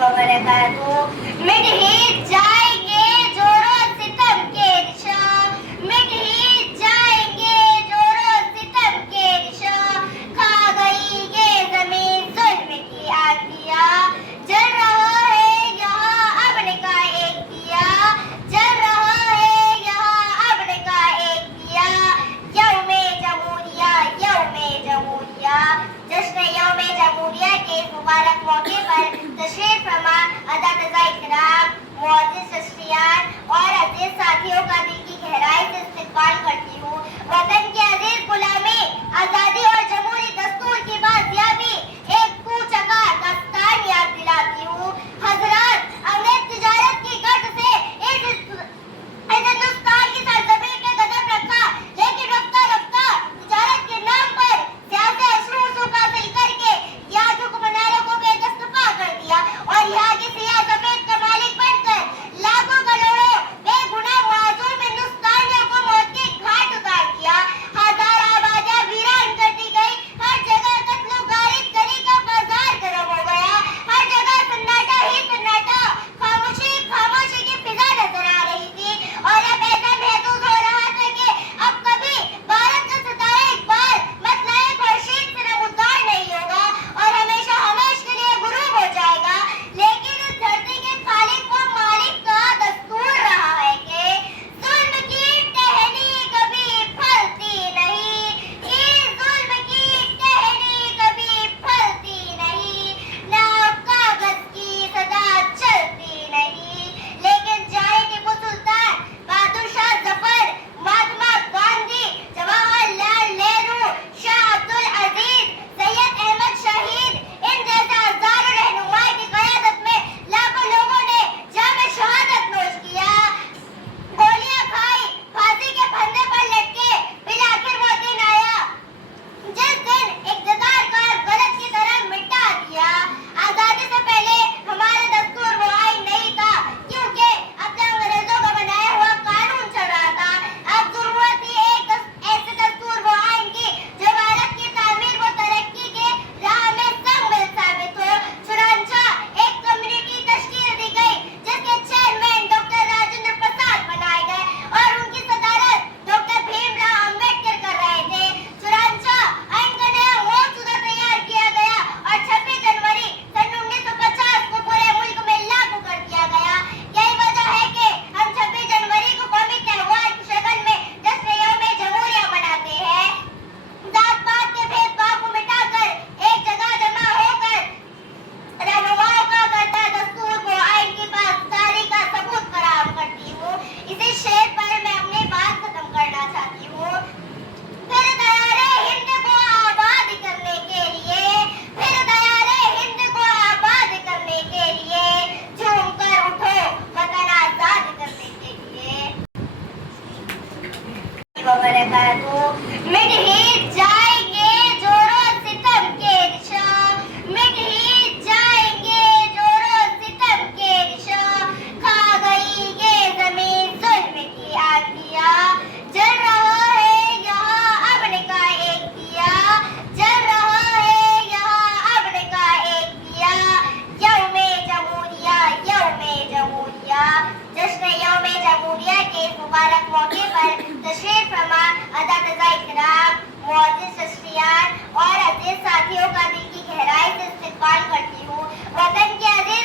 वबरकातुहू। मिट ही जाएंगे जोरों सितम के निशान, मिट ही जाएंगे जोरों सितम के निशान। खा गई ये जमीन जुल्म की आगियां, जल रहा है यहाँ अमन का एक दिया, जल रहा है यहाँ अमन का एक दिया। यौमे जमूरिया, यौमे जमूरिया, जश्न यौमे जमूरिया के मुबारक मौके पर तशरीफ फरमा अज़ाज़ा इकराम, मुअज़्ज़िज़ शख्सियात और अज़ीज़ साथियों का दिल की गहराई से इस्तकबाल करती हूँ। वतन की अज़ीज़ गुलामी, आज़ादी और जमहूरी दस्तूर की बाज़ियाबी एक कूचका दास्तान याद दिलाती हूँ। हज़रात, अंग्रेज़ तिजारत की गर्द से इस हिंदुस्तान की सरज़मीन पे कदम रखा, लेकिन रफ्ता रफ्ता तिजारत के नाम पर सियासी अशरूसू हासिल करके यहाँ के हुक्मरानों को बेदस्तपा कर दिया और यहाँ की सियाह ज़मीन का मालिक बनकर लाखों करोड़ों बेगुनाह मासूम हिंदुस्तानियों को मौत के घाट उतार दिया। हजार आबादियाँ वीरान कर दी गई, हर जगह कत्लो गारिब करी का बाजार गर्म हो गया, हर जगह सन्नाटा ही सन्नाटा, खामोशी खामोशी की फिजा नजर आ रही थी। और अब ऐसा महसूस हो रहा था कि अब कभी भारत का सितारा इकबाल मतलाए खुर्शीद से नमूदार नहीं होगा और हमेशा हमेश के लिए गुरूब हो जाएगा। लेकिन इस धरती के खालिक व मालिक का दस्तूर रहा है कि जुल्म की टहनी कभी फलती नहीं, इस जुल्म की टहनी कभी फलती नहीं, ना कागज की सदा चलती नहीं। लेकिन चाहे टीपू सुल्तान, बहादुर शाह जफर, महात्मा गांधी, जवाहरलाल नेहरू, शाह अब्दुल अजीज, सैयद अहमद शहीद, इन जैसे हजारों रहनुमा की क़यादत में लाखों लोगों ने जाम शहादत नोश किया, गोलियां खाई, फांसी के फंदे पर लटके, फिर आखिर वो दिन आया जिस दिन इक़्तिदार का गलत की तरह मिटा दिया। आजादी से पहले हमारा दस्तूर वो आईन नहीं था, क्योंकि अब तक अंग्रेजों का बनाया हुआ कानून चल रहा था। अब जरूरत थी एक ऐसे दस्तूर वो आईन की जो भारत की तामीर व तरक्की के राह में संग साबित हो। चुनांचा एक कम्युनिटी तश्कील दी गई जिसके चेयरमैन डॉक्टर राजेंद्र प्रसाद बनाए गए और उनकी सदारत डॉक्टर भीमराव अम्बेडकर कर रहे थे। चुनांचा आईन का नया मसौदा तैयार किया गया और 26 जनवरी सन 1950 को पूरे मुल्क में लागू कर दिया गया। यही वजह है कि हम 26 जनवरी को कौमी त्योहार की शक्ल में जश्न यौमे जमूरिया मनाते हैं। जात पात के भेदभाव को मिटाकर एक जगह जमा होकर रहनुमाओं का करता दस्तूर को आईन की पासदारी का सबूत फराहम करती हूँ। इसी शेर पर मैं अपनी बात खत्म करना चाहती हूँ। फिर तैयारे हिंद को आबाद करने के लिए, फिर तैयारे हिंद को आबाद करने के लिए, झूम कर उठो वतन आजाद करने के लिए। वबरकातुहू। मिट ही जाएंगे जोरों सितम के निशान, मिट ही जाएंगे जोरों सितम के निशान। खा गई ये जमीन जुल्म की आगियां, जल रहा है यहाँ अमन का एक दिया, जल रहा है यहाँ अमन का एक दिया। यौमे जमूरिया, यौमे जमूरिया, जश्न यौमे जमूरिया के मुबारक मौके पर तशरीफ फरमा अज़ाज़ा इकराम, मुअज़्ज़िज़ शख्सियात और अज़ीज़ साथियों का दिल की गहराई से इस्तकबाल करती हूँ। वतन के अज़ीज़